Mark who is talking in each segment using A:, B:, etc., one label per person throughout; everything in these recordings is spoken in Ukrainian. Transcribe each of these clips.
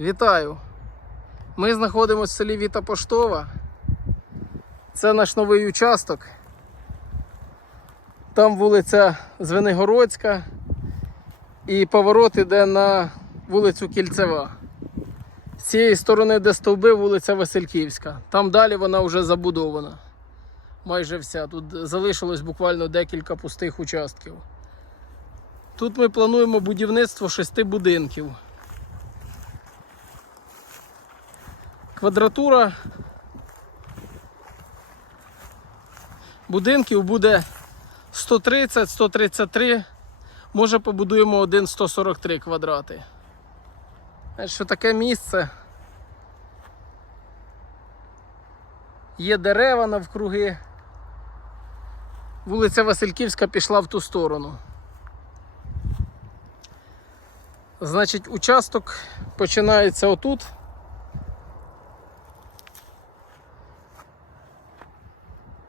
A: Вітаю! Ми знаходимося в селі Віта Поштова. Це наш новий участок. Там вулиця Звенигородська і поворот іде на вулицю Кільцева. З цієї сторони, де стовби, вулиця Васильківська. Там далі вона вже забудована. Майже вся. Тут залишилось буквально декілька пустих участків. Тут ми плануємо будівництво шести будинків. Квадратура будинків буде 130-133, може побудуємо один 143 квадрати. Знаєш, Що таке місце? Є дерева навкруги. Вулиця Васильківська пішла в ту сторону. Значить, участок починається отут.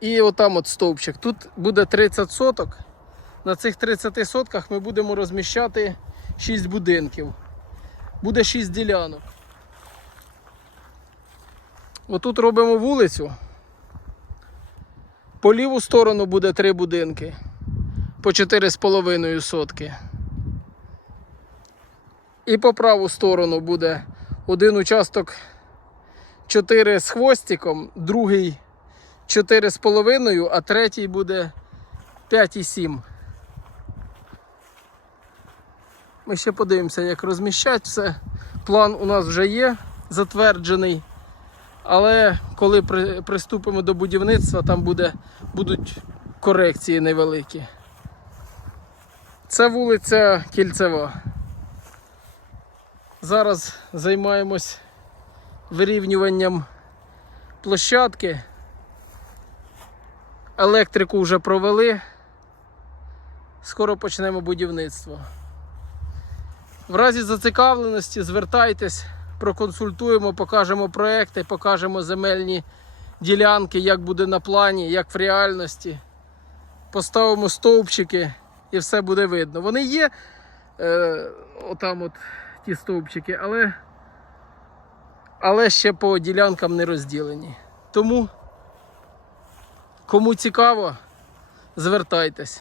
A: І отам от стовпчик. Тут буде 30 соток. На цих 30 сотках ми будемо розміщати 6 будинків. Буде 6 ділянок. Отут робимо вулицю. По ліву сторону буде 3 будинки. По 4,5 сотки. І по праву сторону буде один участок 4 з хвостиком, другий 4,5, а третій буде 5,7. Ми ще подивимося, як розміщати все. План у нас вже є затверджений. Але коли при, приступимо до будівництва, там буде, будуть корекції невеликі. Це вулиця Кільцева. Зараз займаємось вирівнюванням площадки. Електрику вже провели. Скоро почнемо будівництво. В разі зацікавленості звертайтесь, проконсультуємо, покажемо проекти, покажемо земельні ділянки, як буде на плані, як в реальності. Поставимо стовпчики і все буде видно. Вони є е, отам от ті стовпчики, але, але ще по ділянкам не розділені. Тому, кому цікаво, звертайтесь.